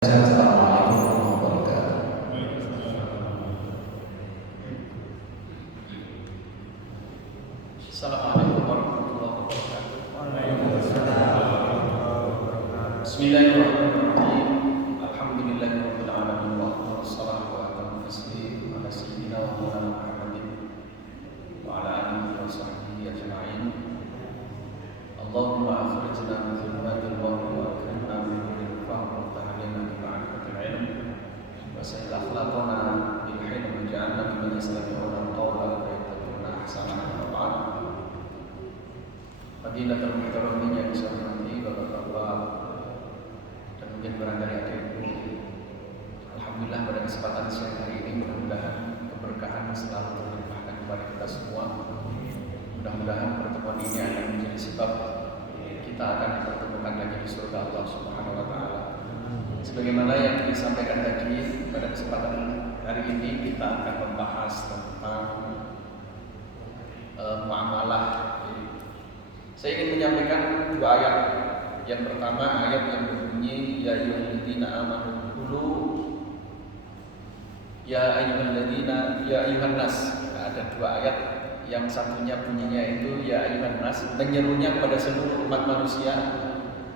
Assalamualaikum warahmatullahi wabarakatuh. Assalamualaikum warahmatullahi wabarakatuh. Bismillahirrahmanirrahim. Alhamdulillahirabbil alamin wassalatu wassalamu ala sayyidina wa maulana Muhammadin wa ala alihi wa sahbihi ajma'in. Allahumma akhrijna min dhulumatil wahmi wa akrimna bi nuril fahmi wa tahdina bi ma'rifatil ilm wa sahil akhlaqana bil hilmi waj'alna mimman yastami'una al-qawla wa yattabi'una ahsanahu. Fadilatul muhtaramin yang saya hormati Bapak-bapak dan mungkin barangkali adik-ibu. Alhamdulillah pada kesempatan siang hari ini mudah-mudahan keberkahan selalu terlimpahkan kepada kita semua. Mudah-mudahan pertemuan ini akan menjadi sebab kita akan dipertemukan lagi di surga Allah Subhanahu wa taala. Sebagaimana yang disampaikan tadi, pada kesempatan hari ini kita akan membahas tentang muamalah. Saya ingin menyampaikan dua ayat. Yang pertama ayat yang berbunyi ya ayyuhalladzina amanu qulu ya ayyuhan nas. Nah, ada dua ayat. Yang satunya bunyinya itu ya ayyuhan nas, menyerunya kepada seluruh umat manusia.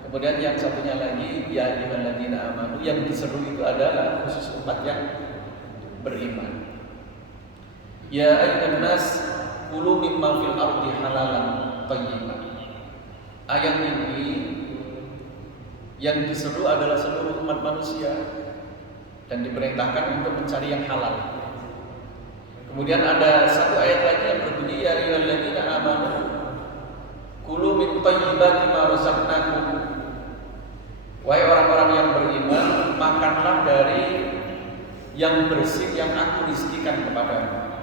Kemudian yang satunya lagi ya ayyuhalladzina amanu, yang diseru itu adalah khusus umat yang beriman. Ya ayyuhan nas qulu mimma fil ardi halalan thayyiban. Ayat ini yang diseru adalah seluruh umat manusia dan diperintahkan untuk mencari yang halal. Kemudian ada satu ayat lagi yang berbunyi ya ayyuhalladzina amanu kulu min thayyibati ma razaqnakum. Wahai orang-orang yang beriman, makanlah dari yang bersih yang aku rizkikan kepadamu.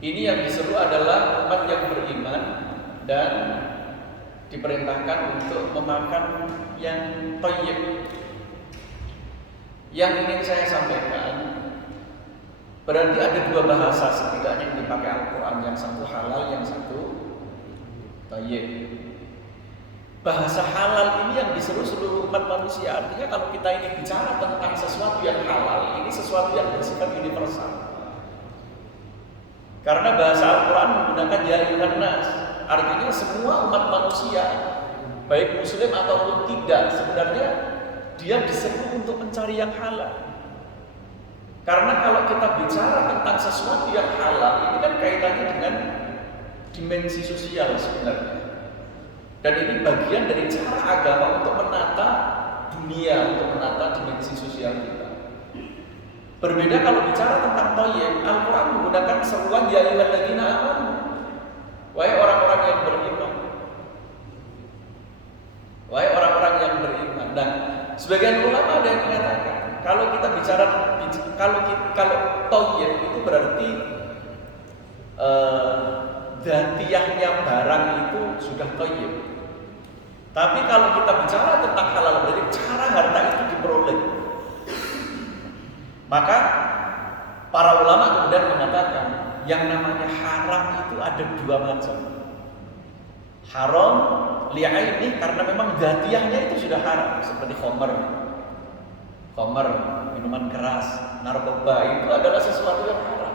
Ini yang diseru adalah umat yang beriman dan diperintahkan untuk memakan yang thayyib. Yang ingin saya sampaikan, berarti ada dua bahasa setidaknya yang dipakai Al-Quran, yang satu halal, yang satu thayyib. Bahasa halal ini yang diseru seluruh umat manusia. Artinya kalau kita ini bicara tentang sesuatu yang halal, ini sesuatu yang bersifat universal. Karena bahasa Al-Quran menggunakan ya ayyuhan nas, artinya semua umat manusia, baik muslim ataupun tidak, sebenarnya dia diseru untuk mencari yang halal. Karena kalau kita bicara tentang sesuatu yang halal, ini kan kaitannya dengan dimensi sosial sebenarnya. Dan ini bagian dari cara agama untuk menata dunia, untuk menata dimensi sosial kita. Berbeda kalau bicara tentang thayyib, Al-Quran menggunakan seruan ya ayyuhalladzina amanu. Wahai orang-orang yang beriman. Wahai orang-orang yang beriman. Nah, sebagian ulama ada yang mengatakan kalau kita bicara kalau thayyib itu berarti dzatiyahnya barang itu sudah thayyib. Tapi kalau kita bicara tentang halal berarti cara harta itu diperoleh. Maka para ulama kemudian mengatakan yang namanya haram itu ada dua macam. Haram li'aini karena memang dzatiyahnya itu sudah haram, seperti khamr, minuman keras, narkoba, itu adalah sesuatu yang haram.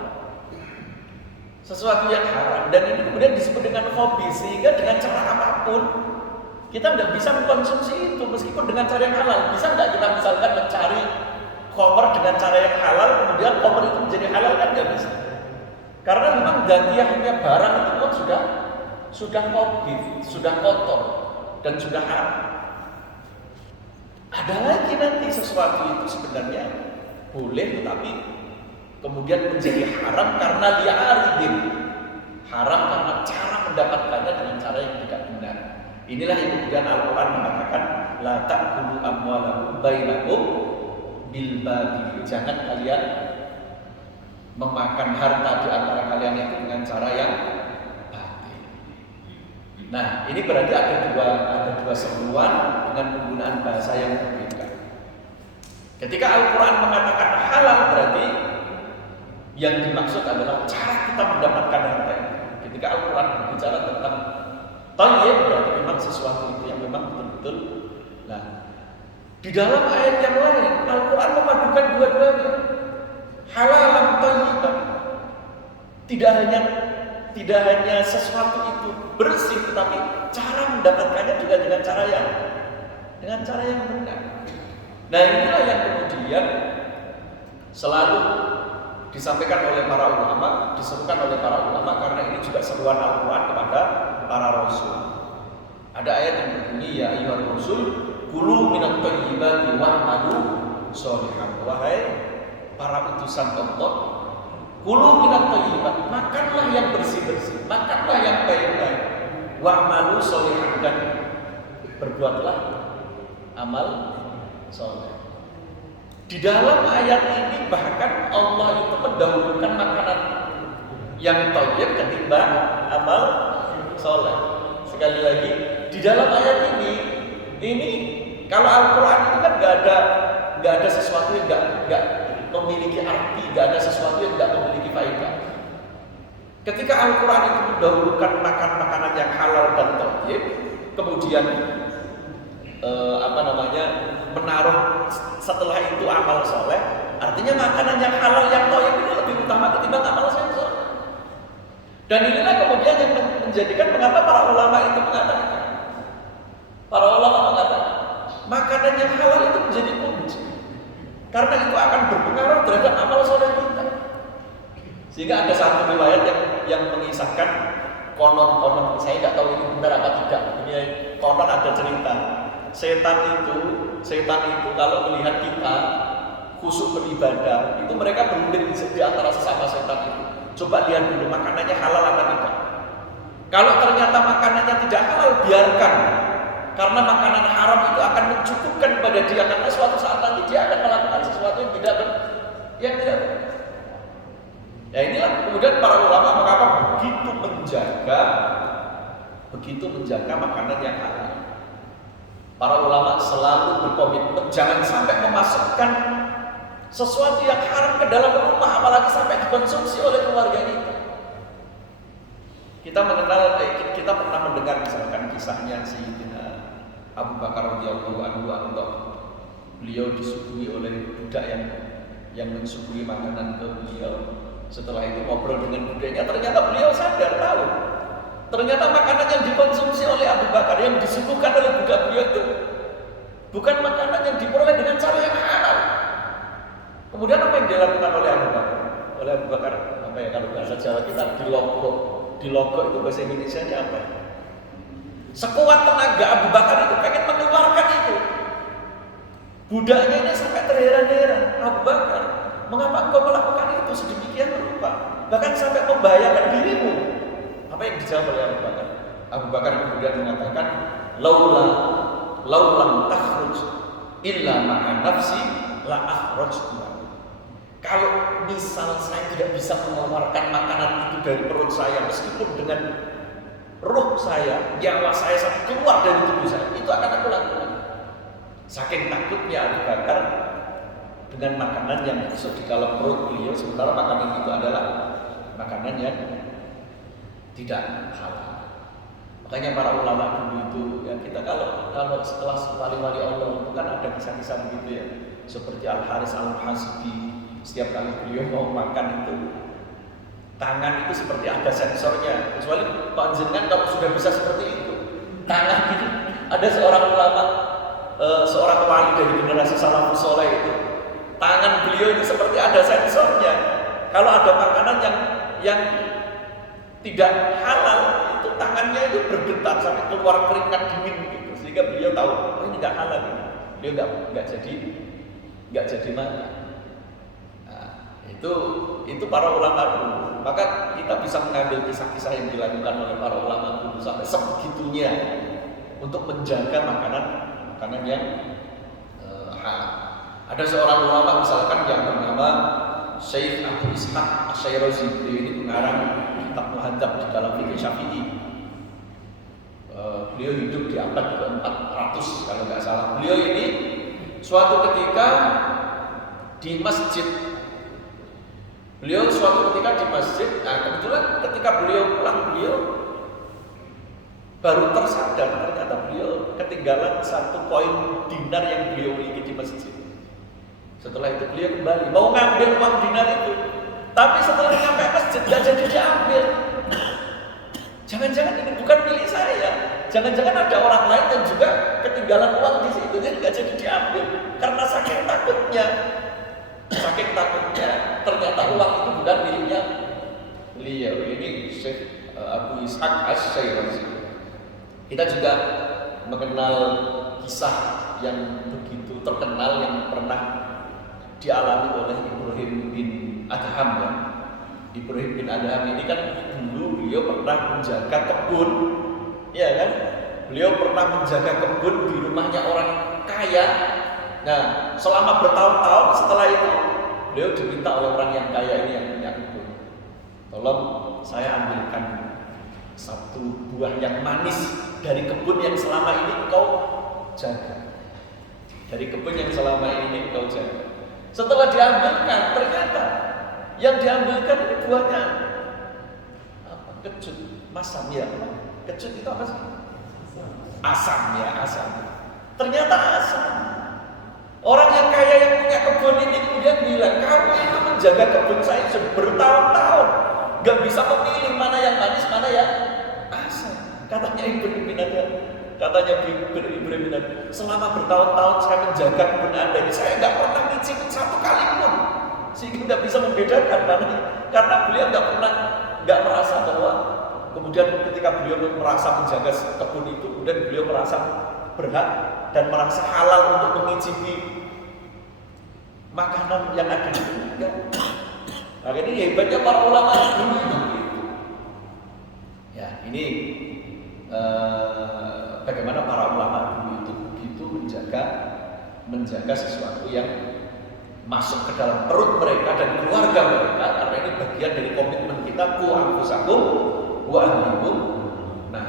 Sesuatu yang haram, dan ini kemudian disebut dengan hobi, sehingga dengan cara apapun kita tidak bisa mengkonsumsi itu meskipun dengan cara yang halal. Bisa nggak kita misalkan mencari khamr dengan cara yang halal, kemudian khamr itu menjadi halal? Kan nggak bisa. Karena memang dzatiyahnya barang itu pun sudah hobi, sudah kotor dan sudah haram. Ada lagi nanti sesuatu itu sebenarnya boleh, tetapi kemudian menjadi haram karena li'aridin. Haram karena cara mendapatkannya dengan cara yang tidak benar. Inilah yang kemudian Al-Quran mengatakan la ta'kulu amwalakum bainakum bil batil. Jangan kalian memakan harta di antara kalian itu dengan cara yang batil. Nah, ini berarti ada dua seruan dengan penggunaan bahasa yang berbeda. Ketika Al-Quran mengatakan halal, berarti yang dimaksud adalah cara kita mendapatkan harta itu. Ketika Al-Quran berbicara tentang thayyib, berarti memang sesuatu itu yang memang betul-betul Di dalam ayat yang lain, Al-Quran memadukan dua-duanya. Halalan thayyiban. Tidak hanya sesuatu itu bersih, tetapi cara mendapatkannya juga dengan cara yang benar. Nah, inilah yang kemudian selalu disampaikan oleh para ulama, diserukan oleh para ulama, karena ini juga seruan Al-Quran kepada para rasul. Ada ayat yang berbunyi, ya ayyuhar rasul kulu minat thayyibati wa'malu sholihan. Wahai para utusan Allah, kulu minat thayyibat, makanlah yang bersih-bersih, makanlah yang baik-baik, wa'malu sholihan, dan berbuatlah amal soleh. Di dalam ayat ini bahkan Allah itu mendahulukan makanan yang thayyib ketimbang amal soleh. Sekali lagi, di dalam ayat ini kalau Al-Quran itu kan nggak ada sesuatu yang nggak memiliki arti, nggak ada sesuatu yang nggak memiliki faedah. Ketika Al-Quran itu mendahulukan makan makanan yang halal dan thayyib, kemudian menaruh setelah itu amal soleh, artinya makanan yang halal yang thayyib ini lebih utama ketimbang amal soleh. Dan inilah kemudian yang menjadikan mengapa para ulama itu mengatakan, makanan yang halal itu menjadi kunci, karena itu akan berpengaruh terhadap amal soleh kita. Sehingga ada satu riwayat yang mengisahkan konon, saya tidak tahu ini benar apa tidak. Ini konon ada cerita, setan itu kalau melihat kita khusyuk beribadah, itu mereka berunding di antara sesama setan itu. Coba lihat dulu makanannya halal atau tidak. Kalau ternyata makanannya tidak halal, biarkan. Karena makanan haram itu akan mencukupkan pada dia, karena suatu saat nanti dia akan melakukan sesuatu yang tidak benar. Ya inilah kemudian para ulama mengapa begitu menjaga makanan yang halal. Para ulama selalu berkomitmen jangan sampai memasukkan sesuatu yang haram ke dalam rumah, apalagi sampai dikonsumsi oleh keluarga kita. Kita pernah mendengar misalkan kisahnya Sayyidina Abu Bakar radhiyallahu anhu, beliau disuguhi oleh budak yang mensuguhi makanan ke beliau. Setelah itu ngobrol dengan budaknya, ternyata beliau sadar tahu, ternyata makanan yang dikonsumsi oleh Abu Bakar, yang disuguhkan oleh budak beliau itu bukan makanan yang diperoleh dengan cara yang halal. Kemudian apa yang dilakukan oleh Abu Bakar? Oleh Abu Bakar, kalau bahasa Jawa kita dilogok itu bahasa Indonesianya apa? Sekuat tenaga Abu Bakar itu pengen mengeluarkan itu. Budaknya ini sampai terheran-heran, Abu Bakar, mengapa engkau melakukan itu sedemikian rupa? Bahkan sampai membahayakan dirimu. Apa yang dijawab oleh Abu Bakar? Abu Bakar kemudian mengatakan, laulam takhruj illa ma'a nafsi la akhrajtu. Kalau misal saya tidak bisa mengeluarkan makanan itu dari perut saya, meskipun dengan ruh saya, nyawa saya sampai keluar dari tubuh saya, itu akan aku lakukan. Saking takutnya Abu Bakar dengan makanan yang masuk di dalam perut beliau, sementara makanan itu adalah makanan yang tidak halal. Makanya para ulama dulu itu, ya kita kalau setelah wali-wali Allah itu kan ada kisah-kisah begitu ya, seperti Al-Haris Al-Hasbi. Setiap kali beliau mau makan itu, tangan itu seperti ada sensornya. Kecuali panjenengan kalau sudah bisa seperti itu, tangan gitu. Ada seorang ulama, seorang wali dari generasi salafus soleh itu, tangan beliau itu seperti ada sensornya. Kalau ada makanan yang tidak halal, itu tangannya itu bergetar sampai keluar keringat dingin gitu. Sehingga beliau tahu, oh ini tidak halal ini. Beliau nggak jadi makan. Itu para ulama dulu. Maka kita bisa mengambil kisah-kisah yang dilakukan oleh para ulama dulu sampai sebegitunya untuk menjaga makanan yang halal. Ada seorang ulama misalkan yang bernama Syekh Abu Ishaq Asy-Syirazi. Ini pengarang kitab Muhadzab di dalam fikih Syafi'i. Beliau hidup di abad ke-400 kalau nggak salah. Beliau ini suatu ketika di masjid. Nah kebetulan ketika beliau pulang, beliau Baru tersadar ternyata beliau ketinggalan 1 koin dinar yang beliau miliki di masjid. Setelah itu beliau kembali mau ngambil uang dinar itu, tapi setelah nyampe masjid gak jadi diambil. Jangan-jangan ini bukan milik saya. Jangan-jangan ada orang lain yang juga ketinggalan uang di situ, jadi gak jadi diambil. Karena saking takutnya, ternyata uang itu bukan miliknya beliau. Ini Syekh Abu Ishaq Asy-Syirazi. Kita juga mengenal kisah yang begitu terkenal yang pernah dialami oleh Ibrahim bin Adham ya. Ibrahim bin Adham ini kan dulu beliau pernah menjaga kebun, ya kan? Beliau pernah menjaga kebun di rumahnya orang kaya. Nah, selama bertahun-tahun setelah itu beliau diminta oleh orang yang kaya ini yang punya kebun, tolong saya ambilkan 1 buah yang manis dari kebun yang selama ini kau jaga. Dari kebun yang selama ini kau jaga. Setelah diambilkan, ternyata yang diambilkan ini buahnya apa? Kecut, masam ya. Kecut itu apa sih? Asam ya, asam. Ternyata asam. Orang yang kaya yang punya kebun ini kemudian bilang, kamu itu menjaga kebun saya sudah bertahun-tahun, gak bisa memilih mana yang manis, mana yang asam. Katanya Ibrahim bin Adham. Selama bertahun-tahun saya menjaga kebun Anda ini, saya nggak pernah ngicipin 1 kali pun, sehingga nggak bisa membedakan mana. Karena beliau nggak merasa bahwa kemudian ketika beliau merasa menjaga kebun itu, kemudian beliau merasa berhak dan merasa halal untuk mengicipi makanan yang ada di kebun. Nah, ini hebatnya para ulama dulu itu. Ya, ini bagaimana para ulama dulu itu begitu menjaga sesuatu yang masuk ke dalam perut mereka dan keluarga mereka, karena ini bagian dari komitmen kita ku anfusakum wa ahlikum. Nah,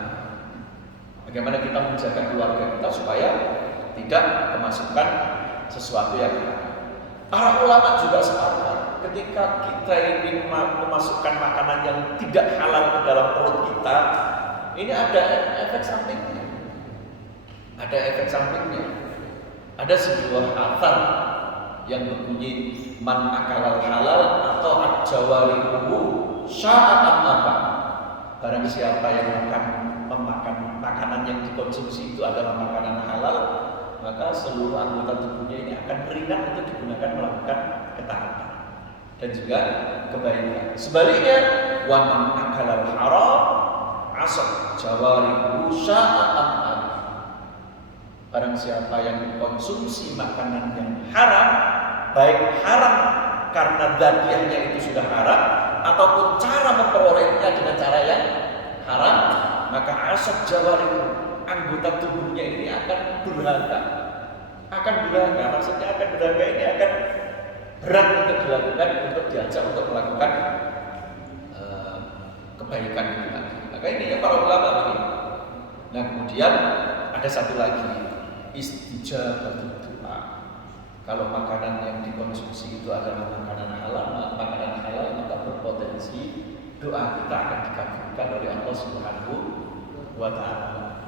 bagaimana kita menjaga keluarga kita supaya tidak kemasukan sesuatu yang para ulama juga sepakat ketika kita ingin memasukkan makanan yang tidak halal ke dalam perut kita, ini ada efek sampingnya. Ada sebuah athar yang berbunyi man akalal halal atau ad-jawarihu sya'atan apa. Barang siapa yang memakan makanan yang dikonsumsi itu adalah makanan halal, maka seluruh anggota tubuhnya ini akan ringan untuk digunakan melakukan ketaatan dan juga kebaikan. Sebaliknya, wa man akalal haram asad jawarihu sya'atan apa. Barang siapa yang mengkonsumsi makanan yang haram, baik haram karena dzatiyahnya itu sudah haram ataupun cara memperolehnya dengan cara yang haram, maka asad jawarihu, anggota tubuhnya ini akan durhaka. Maksudnya akan durhaka ini akan berat untuk dilakukan, untuk diajak untuk melakukan kebaikan itu tadi. Maka ini yang para ulama begini. Nah, kemudian ada satu lagi, istijabatul doa. Kalau makanan yang dikonsumsi itu adalah makanan halal, maka berpotensi doa kita akan dikabulkan oleh Allah Subhanahu wa taala.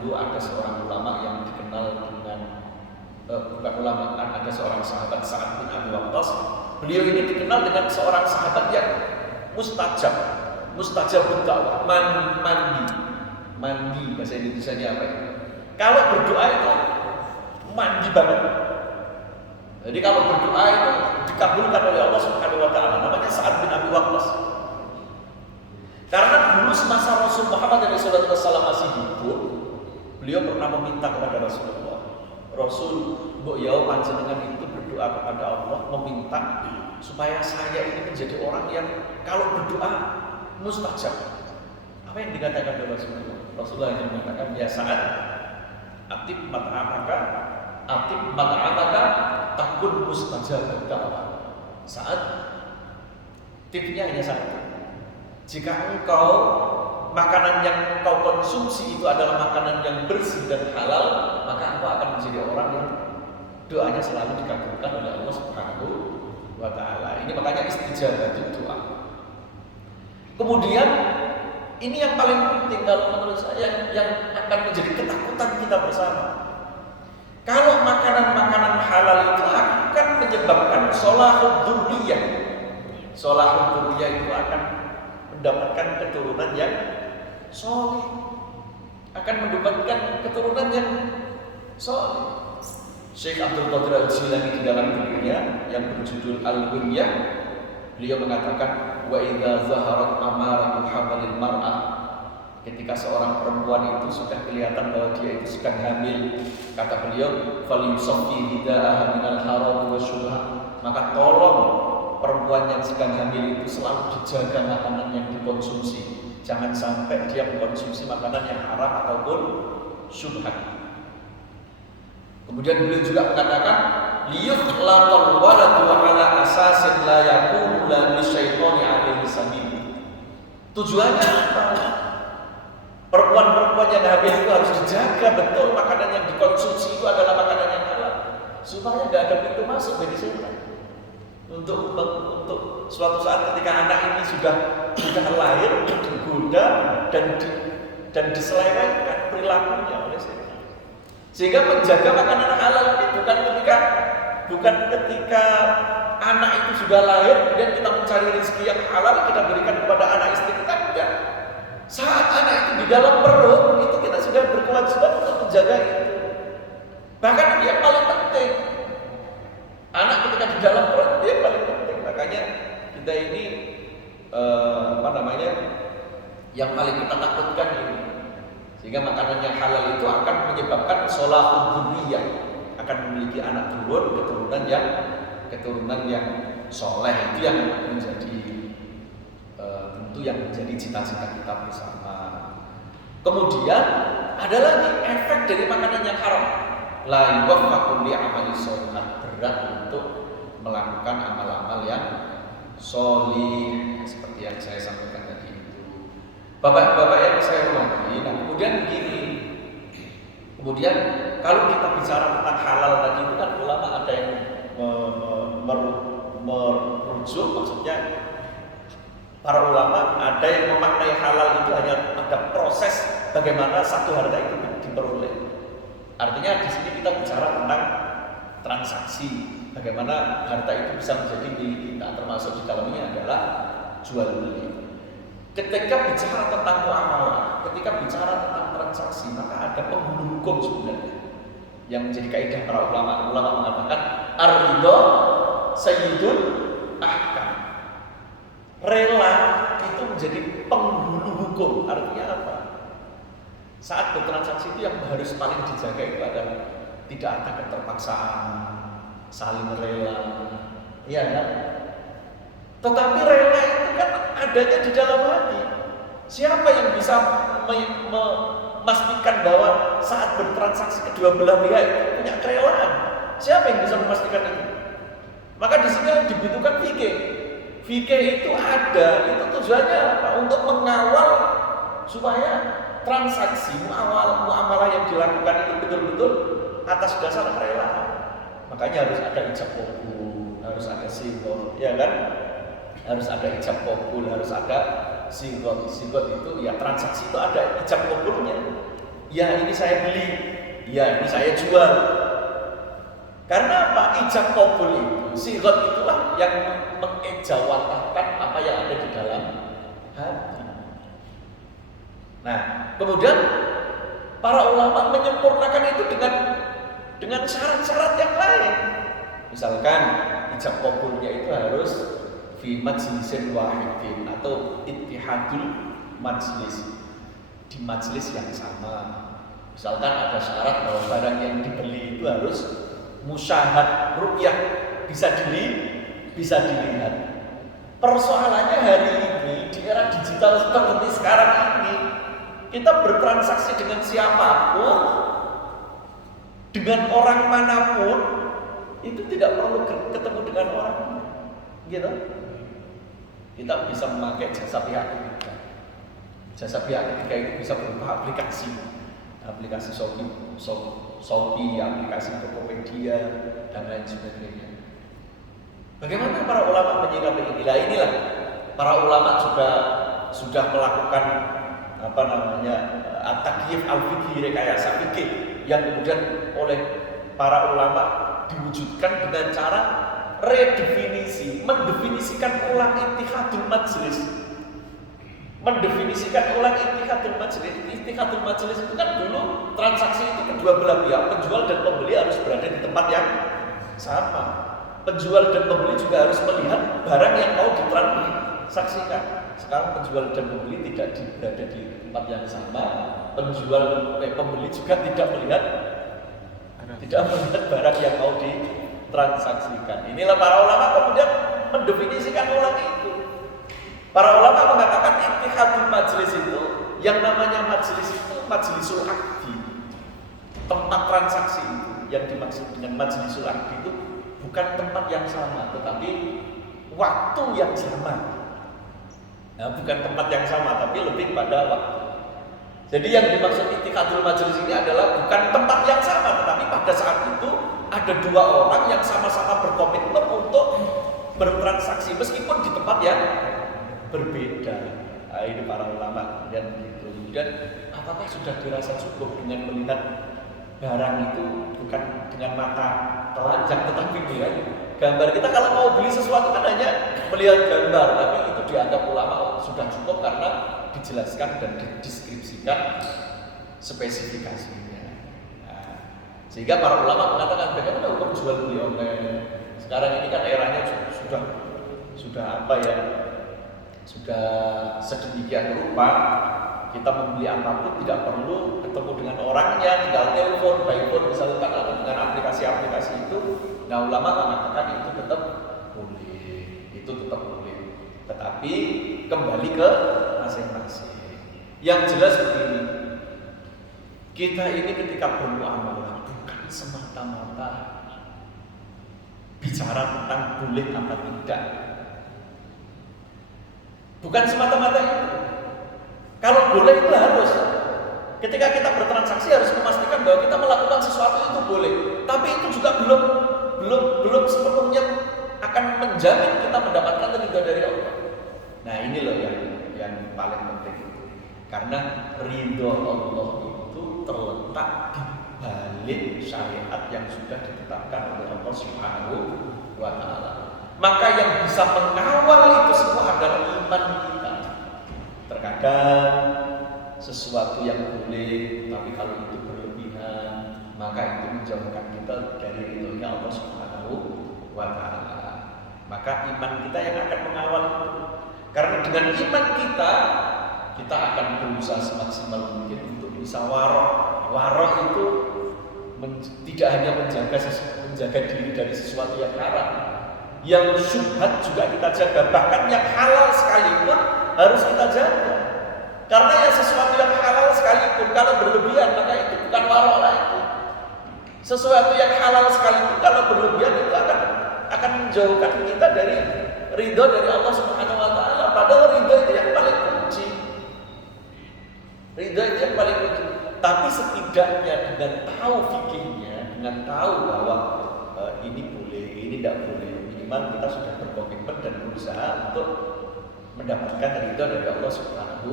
Dulu ada seorang ulama yang dikenal dengan bukan ulama, ada seorang sahabat Sa'ad bin Abi Waqqas. Beliau ini dikenal dengan seorang sahabat yang mustajabud da'wah, mandi bahasa Indonesianya apa ya? Kalau berdoa itu mandi banget. Jadi kalau berdoa itu dikabulkan oleh Allah Subhanahu wa taala. Namanya Sa'ad bin Abi Waqqas. Karena dulu semasa Rasul Muhammad SAW masih hidup, beliau pernah meminta kepada Rasulullah, Rasul, mbok ya panjenengan itu berdoa kepada Allah, meminta supaya saya ini menjadi orang yang kalau berdoa mustajab. Apa yang dikatakan oleh Rasulullah? Rasulullah yang mengatakan, ya Sa'ad, atib mat'amaka takun mustajab da'wah. Sa'ad, tipnya hanya satu. Jika engkau makanan yang engkau konsumsi itu adalah makanan yang bersih dan halal, maka engkau akan menjadi orang yang doanya selalu dikabulkan oleh Allah Subhanahu wa taala. Ini makanya istijabatul doa. Kemudian Ini yang paling penting kalau menurut saya, yang akan menjadi ketakutan kita bersama. Kalau makanan-makanan halal itu akan menyebabkan sholahud dzurriyyah. Sholahud dzurriyyah itu akan mendapatkan keturunan yang sholih, akan mendapatkan keturunan yang sholih. Syekh Abdul Qadir Al-Jilani di dalam bukunya yang berjudul Al-Ghunyah, beliau mengatakan, wa idza zaharat amaratu hamalil mar'ah, ketika seorang perempuan itu sudah kelihatan bahwa dia itu sedang hamil, kata beliau, falyusaffi hidaaha minal haram wa syubhat, maka tolong perempuan yang sedang hamil itu selalu dijaga makanan yang dikonsumsi, jangan sampai dia mengkonsumsi makanan yang haram ataupun syubhat. Kemudian beliau juga mengatakan, liyukhlaqal waladu ala asasin la yakunu la lisyaitani alaihi sabil. Tujuannya apa? Perempuan-perempuan yang hamil itu harus dijaga betul makanan yang dikonsumsi itu adalah makanan yang halal, supaya tidak ada pintu masuk bagi setan. Untuk suatu saat ketika anak ini sudah lahir, digoda dan diselewengkan perilakunya oleh setan. Sehingga menjaga makanan halal ini bukan ketika anak itu sudah lahir kemudian kita mencari rezeki yang halal kita berikan kepada anak istri kita, enggak. Saat anak itu di dalam perut itu kita sudah berkewajiban untuk menjaga itu. Bahkan ini yang paling penting. Anak ketika di dalam perut itu yang paling penting. Makanya kita ini yang paling kita takutkan ini. Sehingga makanan yang halal itu akan menyebabkan sholahud dzurriyyah, akan memiliki anak keturunan yang soleh. Itu yang menjadi tentu yang menjadi cita-cita kita bersama. Kemudian ada lagi efek dari makanan yang haram. La yuwaffaqu li amali sholihat, berat untuk melakukan amal-amal yang sholih seperti yang saya sampaikan tadi itu. Bapak-bapak yang saya hormati, nah kemudian begini. Kemudian kalau kita bicara tentang halal tadi itu kan ulama ada yang merujuk, maksudnya para ulama ada yang memaknai halal itu hanya ada proses bagaimana satu harta itu diperoleh. Artinya di sini kita bicara tentang transaksi, bagaimana harta itu bisa menjadi milik kita, termasuk di dalamnya adalah jual beli. Ketika bicara tentang muamalah, ketika bicara tentang transaksi, maka ada penghulu hukum sebenarnya yang menjadi kaidah para ulama. Ulama mengatakan ar-ridha sayyidul ahkam. Rela itu menjadi penghulu hukum. Artinya apa? Saat bertransaksi itu yang harus paling dijaga itu adalah tidak ada keterpaksaan, saling rela, iya kan? Tetapi rela itu kan adanya di dalam hati. Siapa yang bisa memastikan bahwa saat bertransaksi kedua belah pihak itu punya kerelaan? Siapa yang bisa memastikan itu? Maka di sini dibutuhkan fikih. Fikih itu ada, itu tujuannya apa? Untuk mengawal supaya transaksi muamalah yang dilakukan itu betul-betul atas dasar kerelaan. Makanya harus ada ijab qabul, harus ada sighah, ya kan? Harus ada ijab qabul, harus ada sighah. Sighah itu ya transaksi itu ada ijab qabulnya. Ya ini saya beli, ya ini saya jual. Karena apa? Ijab qabul itu, sighah itulah yang mengejawantahkan apa yang ada di dalam hati. Nah, kemudian para ulama menyempurnakan itu dengan syarat-syarat yang lain. Misalkan ijab qabulnya itu harus fi majlisin wahidin atau ittihadul majlis, di majlis yang sama. Misalkan ada syarat bahwa barang yang dibeli itu harus musyahad ru'yah, bisa dilihat. Persoalannya hari ini di era digital seperti sekarang ini, kita bertransaksi dengan siapapun, dengan orang manapun, itu tidak perlu ketemu dengan orang, gitu. Kita bisa memakai jasa pihak ketiga. Jasa pihak ketiga itu bisa berupa aplikasi Shopee, aplikasi Tokopedia, dan lain sebagainya. Bagaimana para ulama menyikapi ini? Inilah para ulama sudah melakukan at-takyif al-fikhi, rekayasa fikih yang kemudian oleh para ulama diwujudkan dengan cara redefinisi, mendefinisikan ulang ittihadul majlis. Mendefinisikan ulang ittihadul majlis. Ittihadul majlis itu kan dulu transaksi itu kedua belah pihak, penjual dan pembeli harus berada di tempat yang sama. Penjual dan pembeli juga harus melihat barang yang mau ditransaksikan. Sekarang penjual dan pembeli tidak berada di tempat yang sama. Pembeli juga tidak melihat barang yang mau ditransaksikan. Inilah para ulama kemudian mendefinisikan ulang itu. Para ulama mengatakan ittihadul majlis itu, yang namanya majlis itu majlisul aqdi, tempat transaksi itu. Yang dimaksud dengan majlisul aqdi itu bukan tempat yang sama, tetapi waktu yang sama. Nah, bukan tempat yang sama, tapi lebih pada waktu. Jadi yang dimaksud ittihadul majlis ini adalah bukan tempat yang sama, tetapi pada saat itu ada dua orang yang sama-sama berkomitmen untuk bertransaksi meskipun di tempat yang berbeda. Nah, ini para ulama kemudian begitu. Kemudian apakah sudah dirasa cukup dengan melihat barang itu bukan dengan mata telanjang tetapi melihat gambar? Kita kalau mau beli sesuatu kan hanya melihat gambar, tapi itu dianggap ulama sudah cukup karena dijelaskan dan dideskripsikan spesifikasinya. Nah, sehingga para ulama mengatakan bagaimana hukum jual beli online. Sekarang ini kan eranya sudah sudah sedemikian rupa, kita membeli apapun tidak perlu ketemu dengan orangnya, tinggal telepon, by phone misalkan, atau dengan aplikasi-aplikasi itu. Nah, ulama mengatakan itu tetap boleh, tetapi kembali ke masing-masing. Yang jelas begini, kita ini ketika bermuamalah bukan semata-mata bicara tentang boleh apa tidak. Bukan semata-mata itu. Kalau boleh itu harus. Ketika kita bertransaksi harus memastikan bahwa kita melakukan sesuatu itu boleh. Tapi itu juga belum sepenuhnya akan menjamin kita mendapatkan ridho dari Allah. Nah, ini loh yang paling penting itu. Karena ridho Allah itu terletak di balik syariat yang sudah ditetapkan oleh Allah Subhanahu wa Ta'ala. Maka yang bisa mengawal itu semua adalah iman kita. Terkadang sesuatu yang boleh, tapi kalau itu berlebihan, maka itu menjauhkan kita dari ridhonya Allah Subhanahu wa Ta'ala. Maka iman kita yang akan mengawal itu. Karena dengan iman kita akan berusaha semaksimal mungkin untuk bisa warok. Warok itu tidak hanya menjaga diri dari sesuatu yang haram, yang syubhat juga kita jaga, bahkan yang halal sekalipun harus kita jaga. Karena yang sesuatu yang halal sekalipun kalau berlebihan maka itu bukan warok lagi. Sesuatu yang halal sekalipun kalau berlebihan itu akan menjauhkan kita dari ridho dari Allah Subhanahu wa Ta'ala. Padahal ridho itu yang paling kunci. Ridho itu yang paling kunci. Tapi setidaknya dengan tahu fikihnya, dengan tahu bahwa ini boleh, ini tidak boleh, minimal kita sudah berkomitmen dan berusaha untuk mendapatkan ridho dari Allah Subhanahu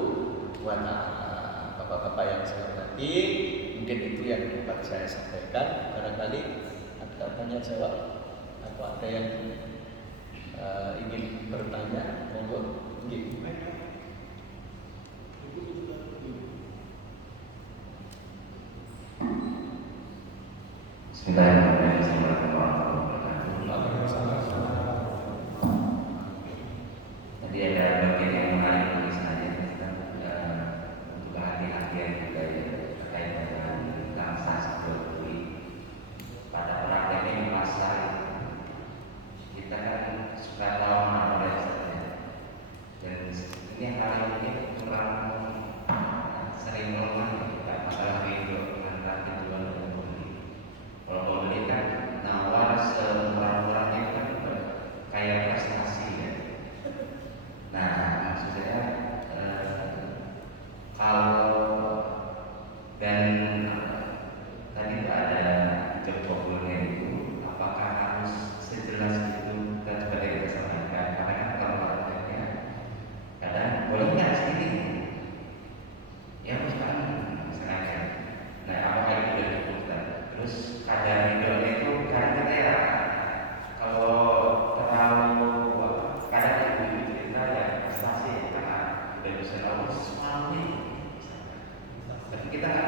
wa Ta'ala. Bapak-bapak yang saya hormati, mungkin itu yang dapat saya sampaikan. Barangkali ada tanya jawab atau ada yang ingin bertanya, monggo. Bismillahirrahmanirrahim. Tadi ada bagian yang menarik tulisannya tentang untuk kehati-hatian juga ya terkait dengan transaksi jual beli. Pada prakteknya di pasar kita kan suka tahu mana saja, dan ini hal ini kurang sering melemah kita masalah video antara penjual dan pembeli. Kalau pembeli kita nggak